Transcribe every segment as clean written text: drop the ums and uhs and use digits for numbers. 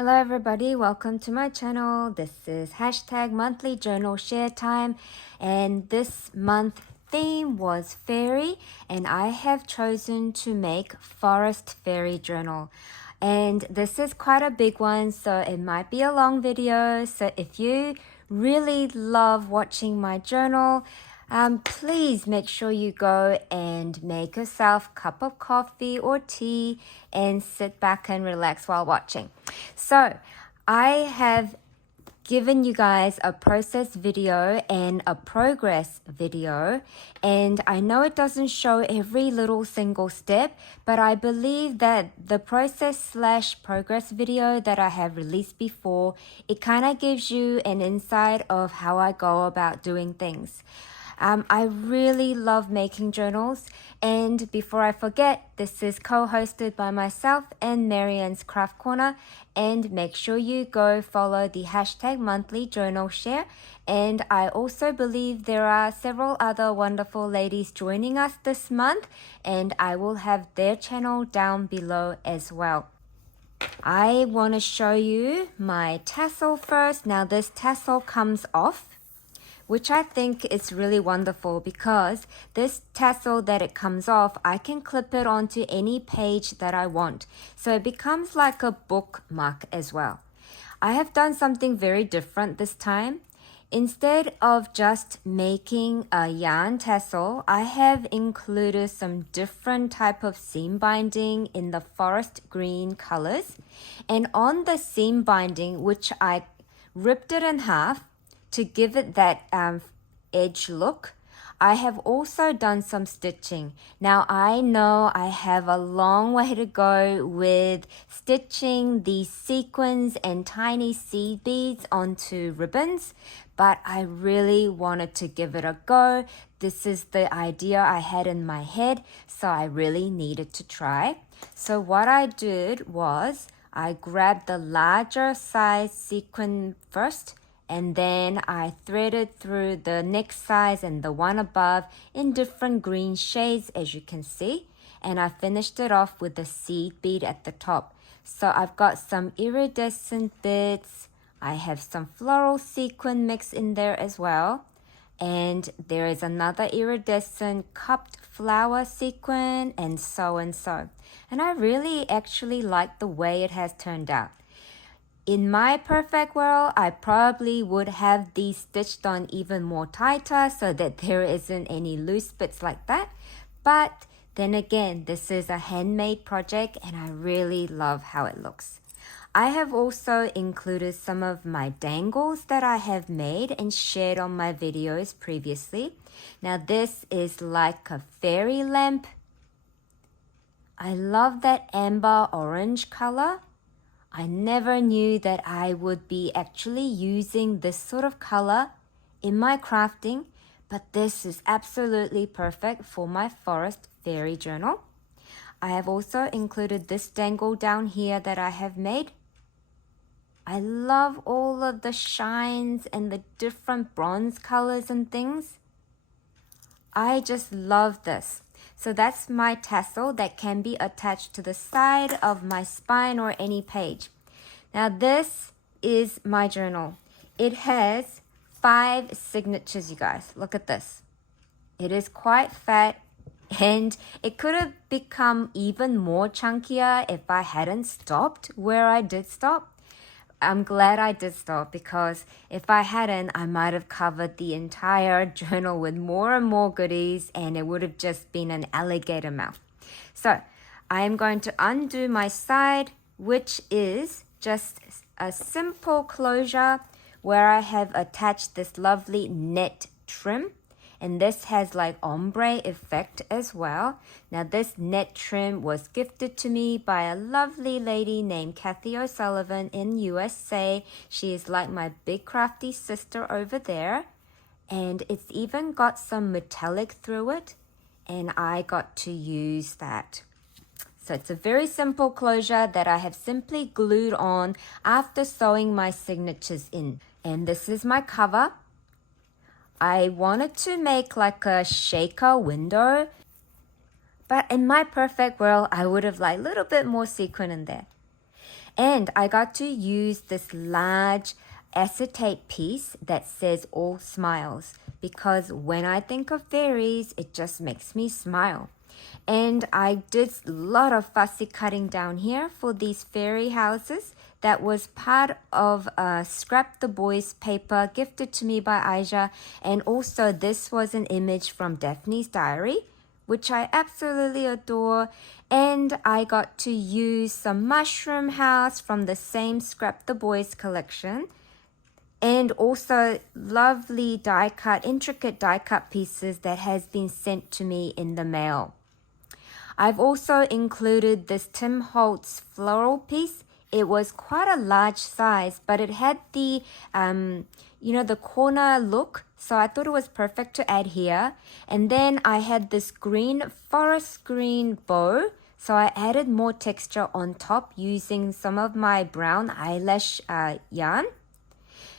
Hello everybody, welcome to my channel. This is hashtag monthly journal share time, and this month theme was fairy, and I have chosen to make forest fairy journal. And this is quite a big one, so it might be a long video. So if you really love watching my journal, please make sure you go and make yourself a cup of coffee or tea and sit back and relax while watching. So I have given you guys a process video and a progress video, and I know it doesn't show every little single step, but I believe that the process/progress video that I have released before, it kind of gives you an insight of how I go about doing things. I really love making journals, and before I forget, this is co-hosted by myself and Marianne's Craft Corner, and make sure you go follow the hashtag monthly journal share. And I also believe there are several other wonderful ladies joining us this month, and I will have their channel down below as well. I want to show you my tassel first. Now this tassel comes off, which I think is really wonderful because this tassel that it comes off, I can clip it onto any page that I want. So it becomes like a bookmark as well. I have done something very different this time. Instead of just making a yarn tassel, I have included some different type of seam binding in the forest green colors. And on the seam binding, which I ripped it in half, to give it that edge look, I have also done some stitching. Now I know I have a long way to go with stitching these sequins and tiny seed beads onto ribbons, but I really wanted to give it a go. This is the idea I had in my head, so I really needed to try. So what I did was I grabbed the larger size sequin first, and then I threaded through the next size and the one above in different green shades, as you can see. And I finished it off with the seed bead at the top. So I've got some iridescent bits. I have some floral sequin mix in there as well. And there is another iridescent cupped flower sequin, and so and so. And I really actually like the way it has turned out. In my perfect world, I probably would have these stitched on even more tighter so that there isn't any loose bits like that. But then again, this is a handmade project and I really love how it looks. I have also included some of my dangles that I have made and shared on my videos previously. Now this is like a fairy lamp. I love that amber orange color. I never knew that I would be actually using this sort of color in my crafting, but this is absolutely perfect for my forest fairy journal. I have also included this dangle down here that I have made. I love all of the shines and the different bronze colors and things. I just love this. So that's my tassel that can be attached to the side of my spine or any page. Now this is my journal. It has 5 signatures, you guys. Look at this. It is quite fat and it could have become even more chunkier if I hadn't stopped where I did stop. I'm glad I did stop because if I hadn't, I might have covered the entire journal with more and more goodies and it would have just been an alligator mouth. So I am going to undo my side, which is just a simple closure where I have attached this lovely net trim. And this has like ombre effect as well. Now this net trim was gifted to me by a lovely lady named Kathy O'Sullivan in USA. She is like my big crafty sister over there. And it's even got some metallic through it. And I got to use that. So it's a very simple closure that I have simply glued on after sewing my signatures in. And this is my cover. I wanted to make like a shaker window, but in my perfect world, I would have like a little bit more sequin in there. And I got to use this large acetate piece that says all smiles, because when I think of fairies, it just makes me smile. And I did a lot of fussy cutting down here for these fairy houses. That was part of Scrap the Boys paper gifted to me by Aisha. And also this was an image from Daphne's diary, which I absolutely adore. And I got to use some mushroom house from the same Scrap the Boys collection. And also lovely die cut, intricate die cut pieces that has been sent to me in the mail. I've also included this Tim Holtz floral piece. It was quite a large size, but it had the, the corner look. So I thought it was perfect to add here. And then I had this green forest green bow. So I added more texture on top using some of my brown eyelash yarn.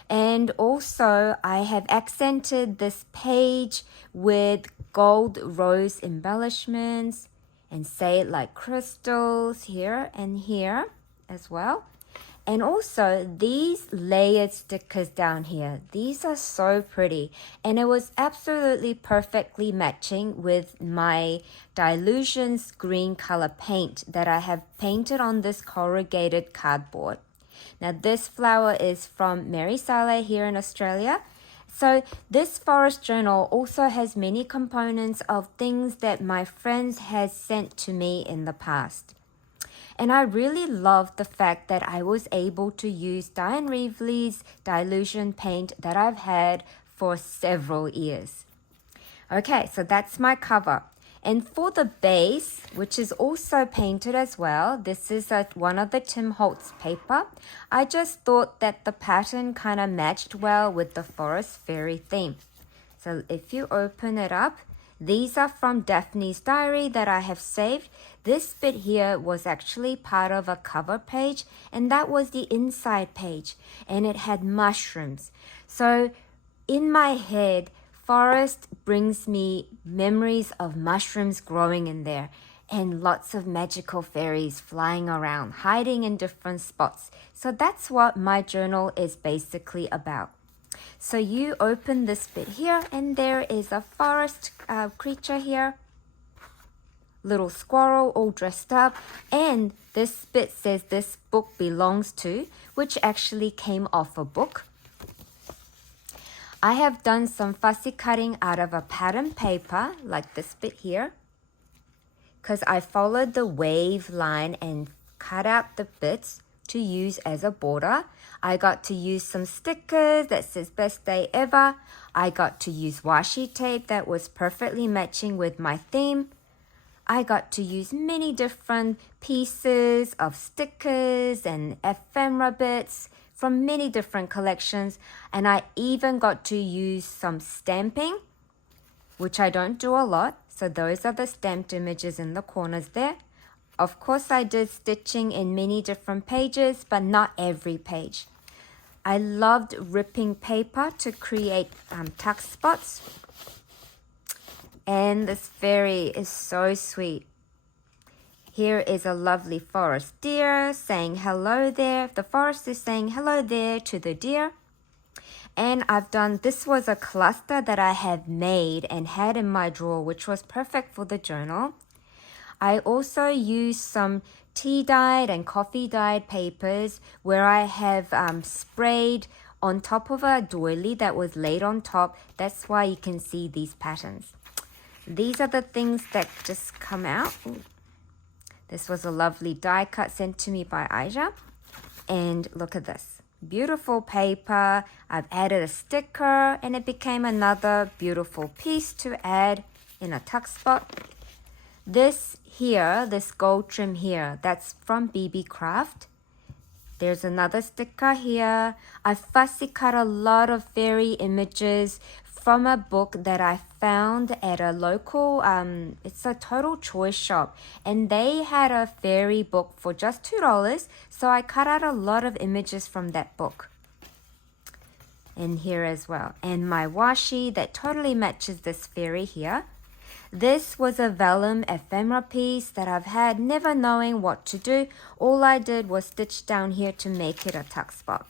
And also I have accented this page with gold rose embellishments and say it like crystals here and here as well. And also these layered stickers down here, these are so pretty, and it was absolutely perfectly matching with my Dilutions green color paint that I have painted on this corrugated cardboard. Now this flower is from Mary Solae here in Australia. So this forest journal also has many components of things that my friends has sent to me in the past. And I really love the fact that I was able to use Diane Reevely's dilution paint that I've had for several years. Okay, so that's my cover. And for the base, which is also painted as well, this is one of the Tim Holtz paper. I just thought that the pattern kind of matched well with the forest fairy theme. So if you open it up, these are from Daphne's diary that I have saved. This bit here was actually part of a cover page, and that was the inside page, and it had mushrooms. So in my head, forest brings me memories of mushrooms growing in there and lots of magical fairies flying around, hiding in different spots. So that's what my journal is basically about. So you open this bit here and there is a forest creature here, little squirrel all dressed up, and this bit says this book belongs to, which actually came off a book. I have done some fussy cutting out of a pattern paper, like this bit here, because I followed the wave line and cut out the bits to use as a border. I got to use some stickers that says best day ever. I got to use washi tape that was perfectly matching with my theme. I got to use many different pieces of stickers and ephemera bits from many different collections, and I even got to use some stamping, which I don't do a lot. So those are the stamped images in the corners there. Of course, I did stitching in many different pages, but not every page. I loved ripping paper to create tuck spots. And this fairy is so sweet. Here is a lovely forest deer saying hello there. The forest is saying hello there to the deer. And I've done, this was a cluster that I have made and had in my drawer, which was perfect for the journal. I also used some tea-dyed and coffee-dyed papers where I have sprayed on top of a doily that was laid on top. That's why you can see these patterns. These are the things that just come out. Ooh. This was a lovely die cut sent to me by Aisha. And look at this. Beautiful paper. I've added a sticker and it became another beautiful piece to add in a tuck spot. This here, this gold trim here, that's from BB Craft. There's another sticker here. I fussy cut a lot of fairy images from a book that I found at a local, it's a total choice shop. And they had a fairy book for just $2. So I cut out a lot of images from that book. And here as well. And my washi that totally matches this fairy here. This was a vellum ephemera piece that I've had never knowing what to do. All I did was stitch down here to make it a tuck spot.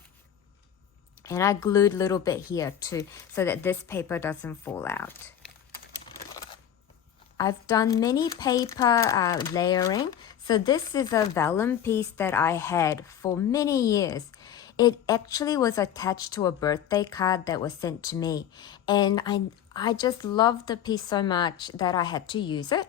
And I glued a little bit here too so that this paper doesn't fall out. I've done mini paper layering. So this is a vellum piece that I had for many years. It actually was attached to a birthday card that was sent to me. And I just loved the piece so much that I had to use it.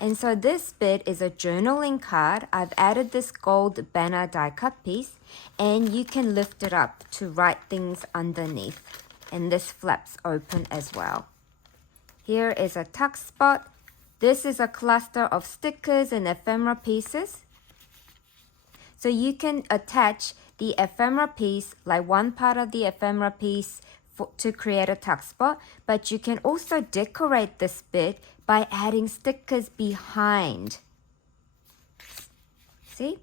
And so this bit is a journaling card. I've added this gold banner die cut piece, and you can lift it up to write things underneath. And this flaps open as well. Here is a tuck spot. This is a cluster of stickers and ephemera pieces. So you can attach the ephemera piece, like one part of the ephemera piece to create a tuck spot, but you can also decorate this bit by adding stickers behind. See?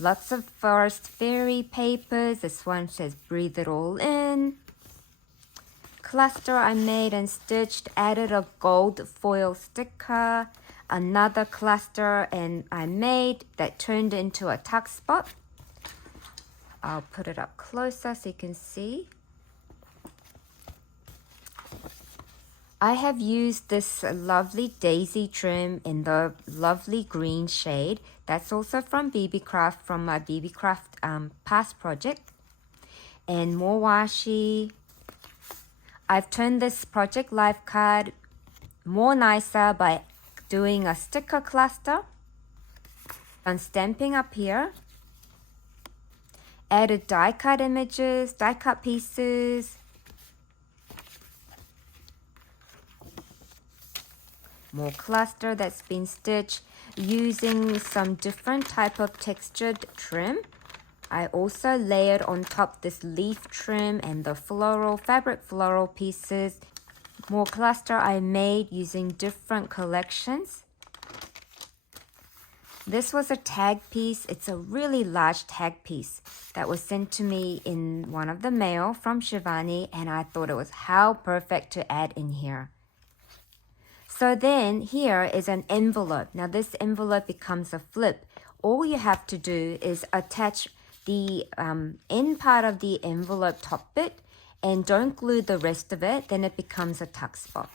Lots of forest fairy papers. This one says breathe it all in. Cluster I made and stitched, added a gold foil sticker. Another cluster and I made that turned into a tuck spot. I'll put it up closer so you can see. I have used this lovely daisy trim in the lovely green shade. That's also from BB Craft, from my BB Craft past project. And more washi. I've turned this Project Life card more nicer by doing a sticker cluster. I'm stamping up here. Added die cut images, die cut pieces. More cluster that's been stitched using some different type of textured trim. I also layered on top this leaf trim and the floral, fabric floral pieces. More cluster I made using different collections. This was a tag piece. It's a really large tag piece that was sent to me in one of the mail from Shivani, and I thought it was how perfect to add in here. So then here is an envelope. Now this envelope becomes a flip. All you have to do is attach the end part of the envelope top bit and don't glue the rest of it, then it becomes a tuck spot.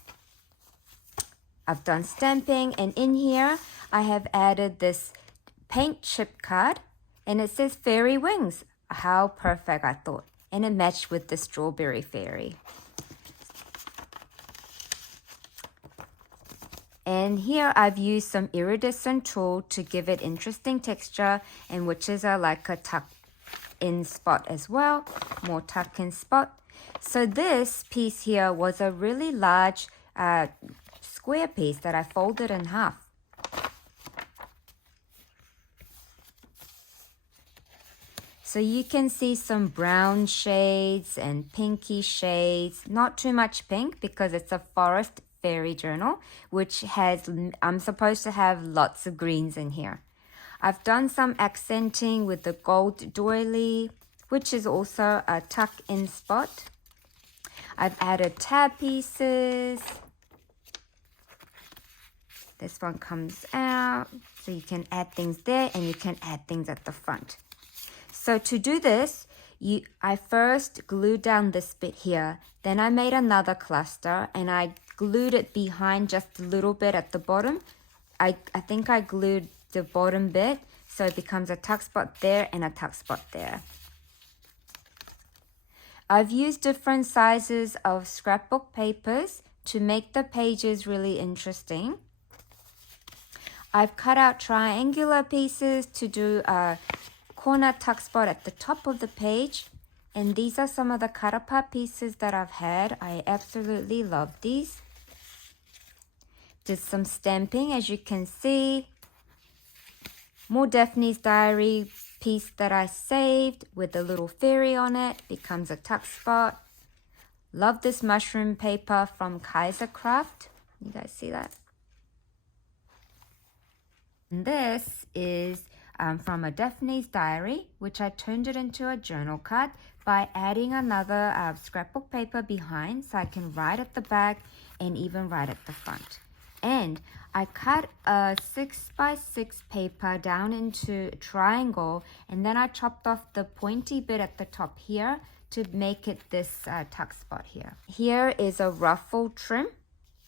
I've done stamping, and in here I have added this paint chip card, and it says fairy wings. How perfect, I thought. And it matched with the strawberry fairy. And here I've used some iridescent tulle to give it interesting texture, and which is like a tuck in spot as well. More tuck in spot. So this piece here was a really large square piece that I folded in half. So you can see some brown shades and pinky shades. Not too much pink because it's a forest fairy journal, which has, I'm supposed to have lots of greens in here. I've done some accenting with the gold doily, which is also a tuck in spot. I've added tab pieces. This one comes out, so you can add things there and you can add things at the front. So to do this, I first glued down this bit here, then I made another cluster and I glued it behind just a little bit at the bottom. I think I glued the bottom bit so it becomes a tuck spot there and a tuck spot there. I've used different sizes of scrapbook papers to make the pages really interesting. I've cut out triangular pieces to do a corner tuck spot at the top of the page. And these are some of the cut apart pieces that I've had. I absolutely love these. Did some stamping, as you can see. More Daphne's Diary piece that I saved with a little fairy on it. Becomes a tuck spot. Love this mushroom paper from Kaiser Craft. You guys see that? And this is from a Daphne's diary, which I turned it into a journal card by adding another scrapbook paper behind so I can write at the back and even write at the front. And I cut a 6x6 paper down into a triangle, and then I chopped off the pointy bit at the top here to make it this tuck spot here. Here is a ruffle trim,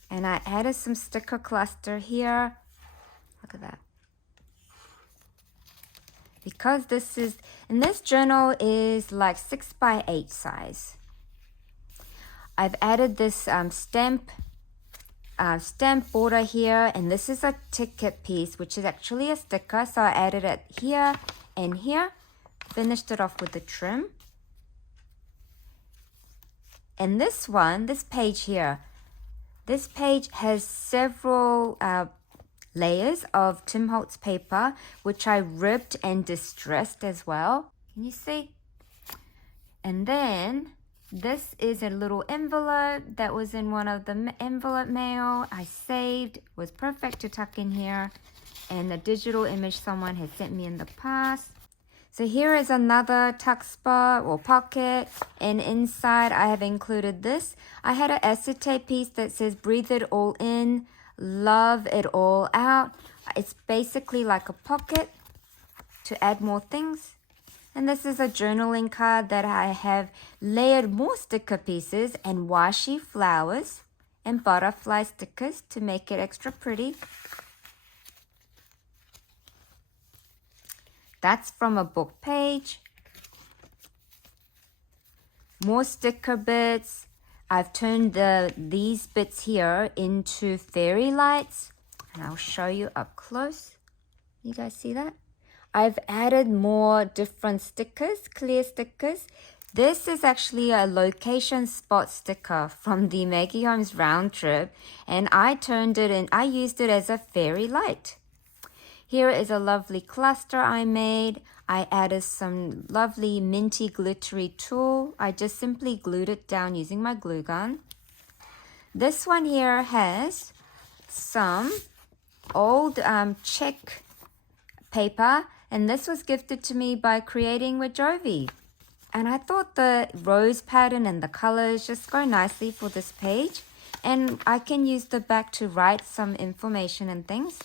and I added some sticker cluster here. Look at that. Because this journal is like 6x8 size. I've added this stamp border here, and this is a ticket piece, which is actually a sticker. So I added it here and here, finished it off with the trim. And this page here, this page has several layers of Tim Holtz paper, which I ripped and distressed as well. Can you see? And then this is a little envelope that was in one of the envelope mail I saved. It was perfect to tuck in here. And the digital image someone had sent me in the past. So here is another tuck spot or pocket, and inside I have included this. I had an acetate piece that says breathe it all in, love it all out. It's basically like a pocket to add more things. And this is a journaling card that I have layered more sticker pieces and washi flowers and butterfly stickers to make it extra pretty. That's from a book page. More sticker bits. I've turned these bits here into fairy lights, and I'll show you up close. You guys see that? I've added more different stickers, clear stickers. This is actually a location spot sticker from the Maggie Holmes round trip, and I turned it in, I used it as a fairy light. Here is a lovely cluster I made. I added some lovely minty glittery tulle. I just simply glued it down using my glue gun. This one here has some old check paper, and this was gifted to me by Creating with Jovi. And I thought the rose pattern and the colors just go nicely for this page. And I can use the back to write some information and things.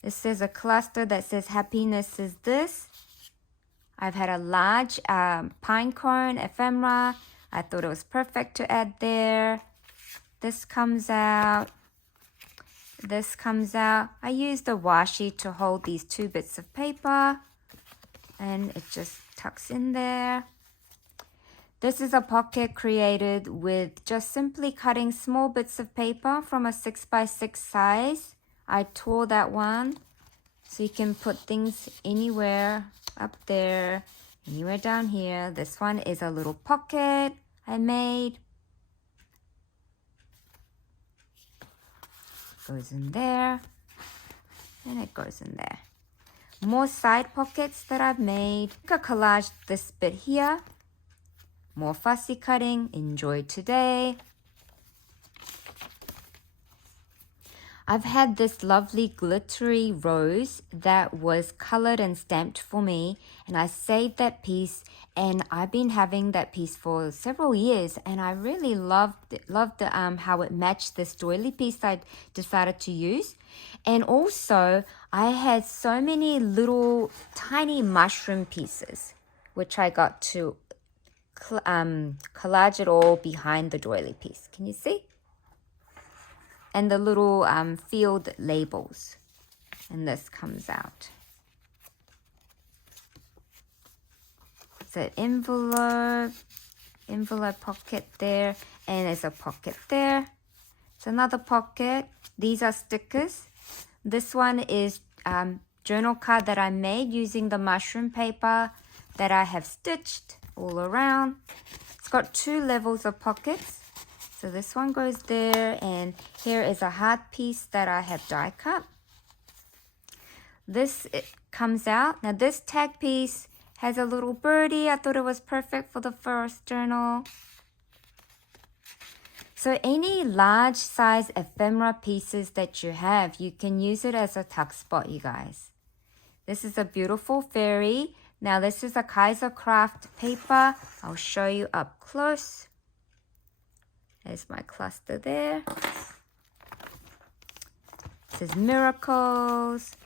This is a cluster that says happiness is this. I've had a large pine cone ephemera. I thought it was perfect to add there. This comes out. This comes out. I used a washi to hold these two bits of paper, and it just tucks in there. This is a pocket created with just simply cutting small bits of paper from a 6x6 size. I tore that one, so you can put things anywhere up there, anywhere down here. This one is a little pocket I made. Goes in there, and it goes in there. More side pockets that I've made. I collaged this bit here. More fussy cutting. Enjoy today. I've had this lovely glittery rose that was colored and stamped for me, and I saved that piece, and I've been having that piece for several years, and I really loved how it matched this doily piece I decided to use. And also I had so many little tiny mushroom pieces, which I got to collage it all behind the doily piece. Can you see? And the little field labels. And this comes out. It's an envelope pocket there, and there's a pocket there. It's another pocket. These are stickers. This one is journal card that I made using the mushroom paper that I have stitched all around. It's got two levels of pockets. So this one goes there, and here is a heart piece that I have die cut. This comes out. Now this tag piece has a little birdie. I thought it was perfect for the first journal. So any large size ephemera pieces that you have, you can use it as a tuck spot, you guys. This is a beautiful fairy. Now this is a Kaiser Craft paper. I'll show you up close. There's my cluster there. It says miracles.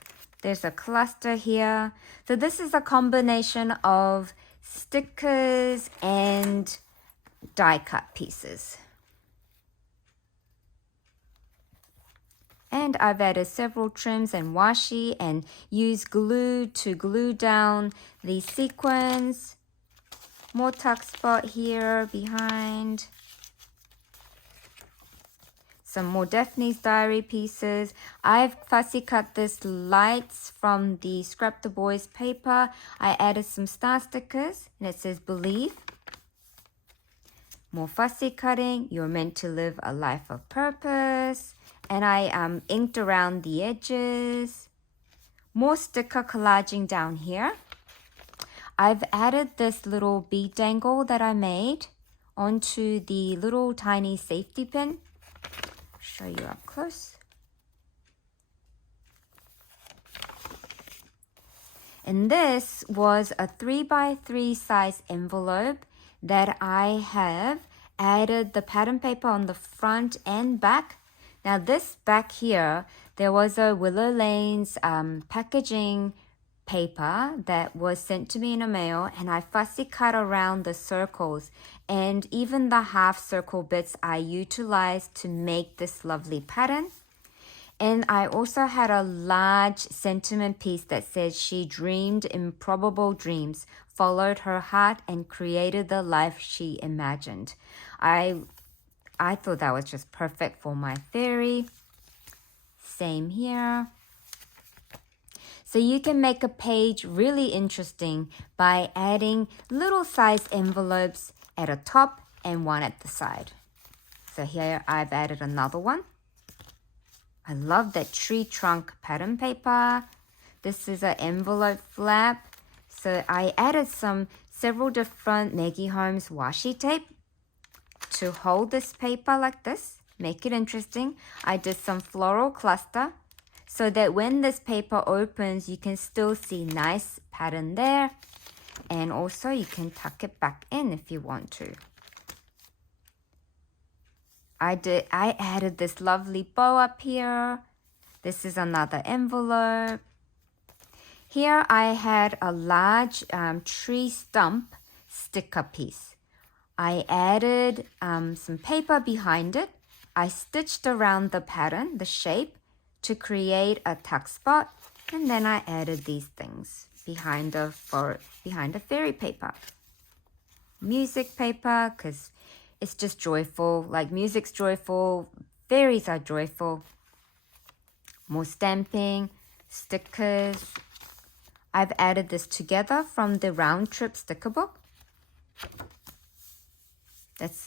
There's a cluster here. So this is a combination of stickers and die cut pieces. And I've added several trims and washi and used glue to glue down the sequins. More tuck spot here behind. Some more Daphne's Diary pieces. I've fussy cut this lights from the Scrap the Boys paper. I added some star stickers and it says believe. More fussy cutting. You're meant to live a life of purpose. And I inked around the edges. More sticker collaging down here. I've added this little bead dangle that I made onto the little tiny safety pin. Show you up close. And this was a 3x3 size envelope that I have added the pattern paper on the front and back. Now this back here, there was a Willow Lane's packaging paper that was sent to me in a mail, and I fussy cut around the circles, and even the half circle bits I utilized to make this lovely pattern. And I also had a large sentiment piece that said she dreamed improbable dreams, followed her heart, and created the life she imagined. I thought that was just perfect for my fairy. Same here. So you can make a page really interesting by adding little size envelopes at the top and one at the side. So here I've added another one. I love that tree trunk pattern paper. This is an envelope flap. So I added several different Maggie Holmes washi tape to hold this paper like this, make it interesting. I did some floral cluster so that when this paper opens, you can still see nice pattern there. And also you can tuck it back in if you want to. I added this lovely bow up here. This is another envelope. Here I had a large tree stump sticker piece. I added some paper behind it. I stitched around the pattern, the shape, to create a tuck spot. And then I added these things behind the fairy paper. Music paper, because it's just joyful. Like music's joyful, fairies are joyful. More stamping, stickers. I've added this together from the round trip sticker book.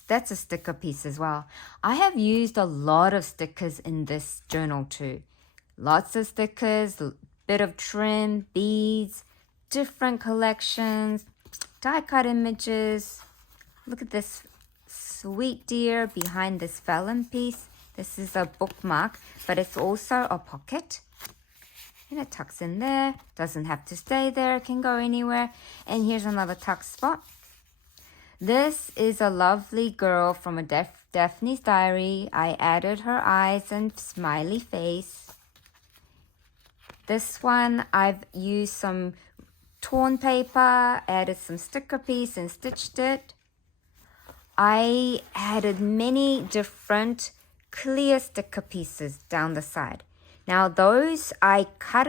That's a sticker piece as well. I have used a lot of stickers in this journal too. Lots of stickers, a bit of trim, beads, different collections, die cut images. Look at this sweet deer behind this vellum piece. This is a bookmark, but it's also a pocket. And it tucks in there. Doesn't have to stay there. It can go anywhere. And here's another tuck spot. This is a lovely girl from a Daphne's Diary. I added her eyes and smiley face. This one, I've used some torn paper, added some sticker piece and stitched it. I added many different clear sticker pieces down the side. Now those, I cut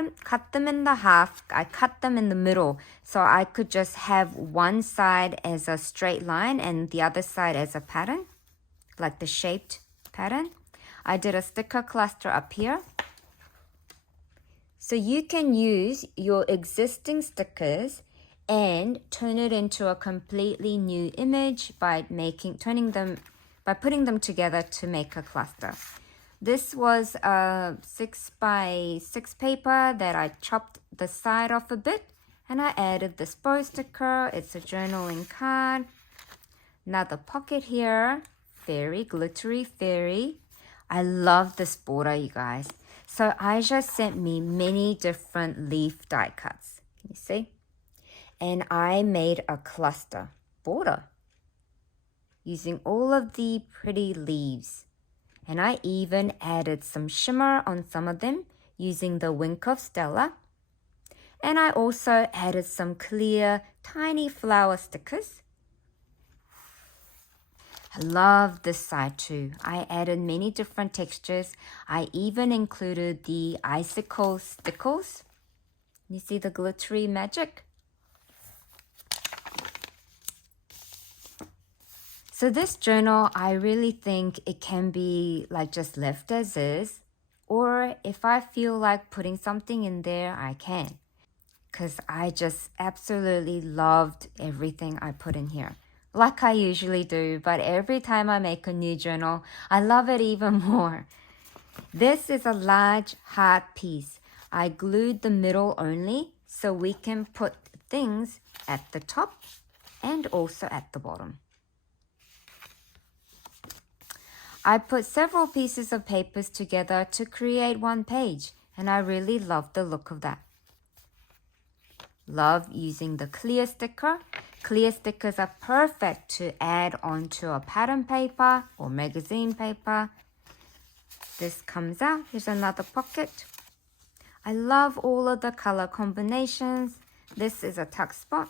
them in the half, I cut them in the middle, so I could just have one side as a straight line and the other side as a pattern, like the shaped pattern. I did a sticker cluster up here. So you can use your existing stickers and turn it into a completely new image by putting them together to make a cluster. This was a 6x6 paper that I chopped the side off a bit, and I added this bow sticker. It's a journaling card. Another pocket here fairy, glittery fairy. I love this border, you guys. So Aisha sent me many different leaf die cuts. Can you see? And I made a cluster border using all of the pretty leaves. And I even added some shimmer on some of them using the Wink of Stella. And I also added some clear, tiny flower stickers. I love this side too. I added many different textures. I even included the icicle stickles. You see the glittery magic? So this journal, I really think it can be like just left as is. Or if I feel like putting something in there, I can. Because I just absolutely loved everything I put in here. Like I usually do, but every time I make a new journal, I love it even more. This is a large heart piece. I glued the middle only so we can put things at the top and also at the bottom. I put several pieces of papers together to create one page, and I really love the look of that. Love using the clear sticker. Clear stickers are perfect to add onto a pattern paper or magazine paper. This comes out. Here's another pocket. I love all of the color combinations. This is a tuck spot.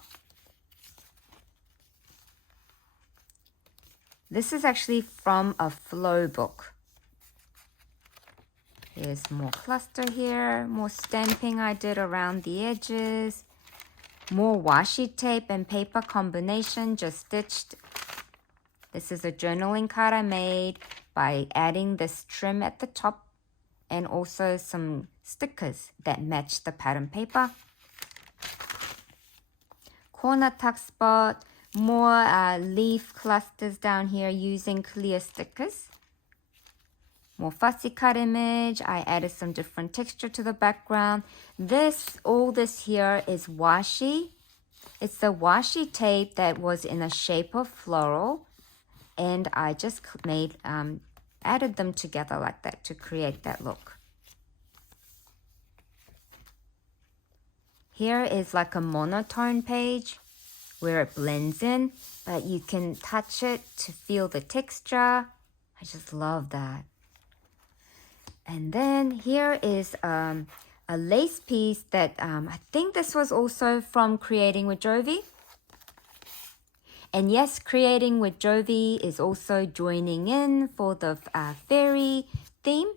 This is actually from a flow book. There's more cluster here, more stamping I did around the edges, more washi tape and paper combination just stitched. This is a journaling card I made by adding this trim at the top and also some stickers that match the pattern paper. Corner tuck spot. More leaf clusters down here using clear stickers. More fussy cut image. I added some different texture to the background. All this here is washi. It's the washi tape that was in a shape of floral. And I just added them together like that to create that look. Here is like a monotone page where it blends in, but you can touch it to feel the texture. I just love that. And then here is a lace piece that I think this was also from Creating with Jovi. And yes, Creating with Jovi is also joining in for the fairy theme.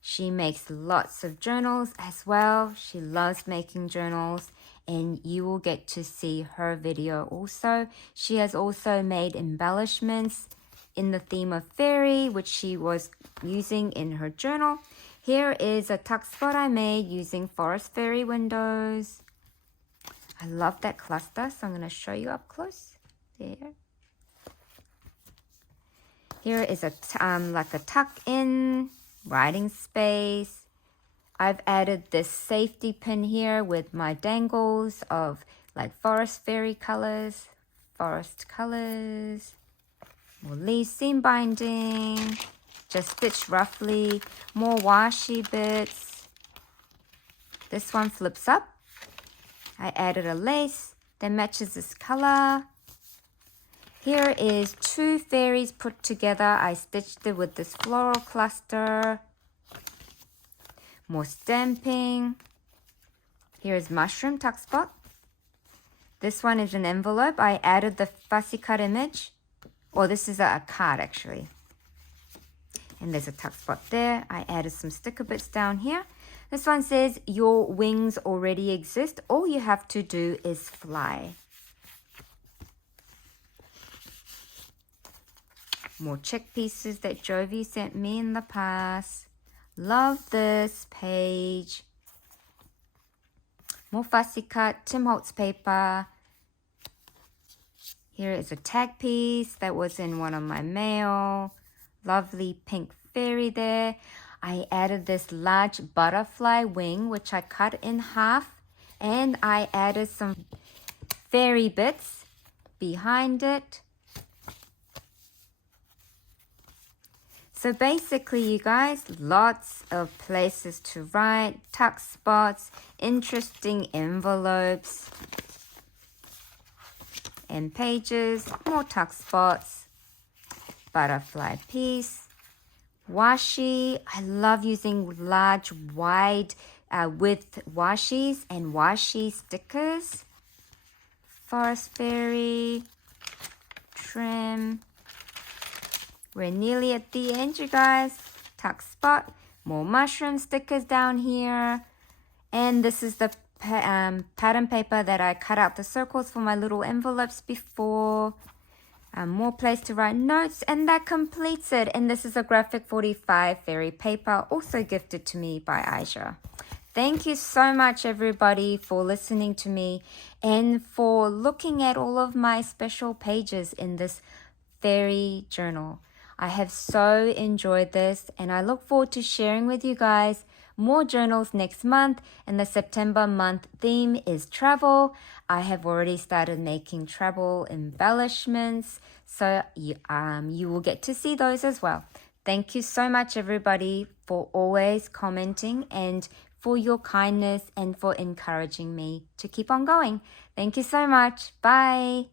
She makes lots of journals as well. She loves making journals. And you will get to see her video also. She has also made embellishments in the theme of fairy, which she was using in her journal. Here is a tuck spot I made using forest fairy windows. I love that cluster, so I'm going to show you up close. There. Here is like a tuck in, writing space. I've added this safety pin here with my dangles of like forest fairy colors, forest colors, more leaf seam binding, just stitched roughly, more washi bits. This one flips up. I added a lace that matches this color. Here is two fairies put together. I stitched it with this floral cluster. More stamping. Here is mushroom tuck spot. This one is an envelope. I added the fussy cut image. Or this is a card actually. And there's a tuck spot there. I added some sticker bits down here. This one says, your wings already exist. All you have to do is fly. More check pieces that Jovi sent me in the past. Love this page. More fussy cut Tim Holtz paper. Here is a tag piece that was in one of my mail. Lovely pink fairy there. I added this large butterfly wing, which I cut in half. And I added some fairy bits behind it. So basically, you guys, lots of places to write, tuck spots, interesting envelopes and pages, more tuck spots, butterfly piece, washi. I love using large, wide width washi's and washi stickers. Forest fairy, trim. We're nearly at the end, you guys. Tuck spot, more mushroom stickers down here. And this is the pattern paper that I cut out the circles for my little envelopes before. More place to write notes, and that completes it. And this is a graphic 45 fairy paper, also gifted to me by Aisha. Thank you so much, everybody, for listening to me and for looking at all of my special pages in this fairy journal. I have so enjoyed this, and I look forward to sharing with you guys more journals next month. And the September month theme is travel. I have already started making travel embellishments, so you will get to see those as well. Thank you so much, everybody, for always commenting and for your kindness and for encouraging me to keep on going. Thank you so much. Bye.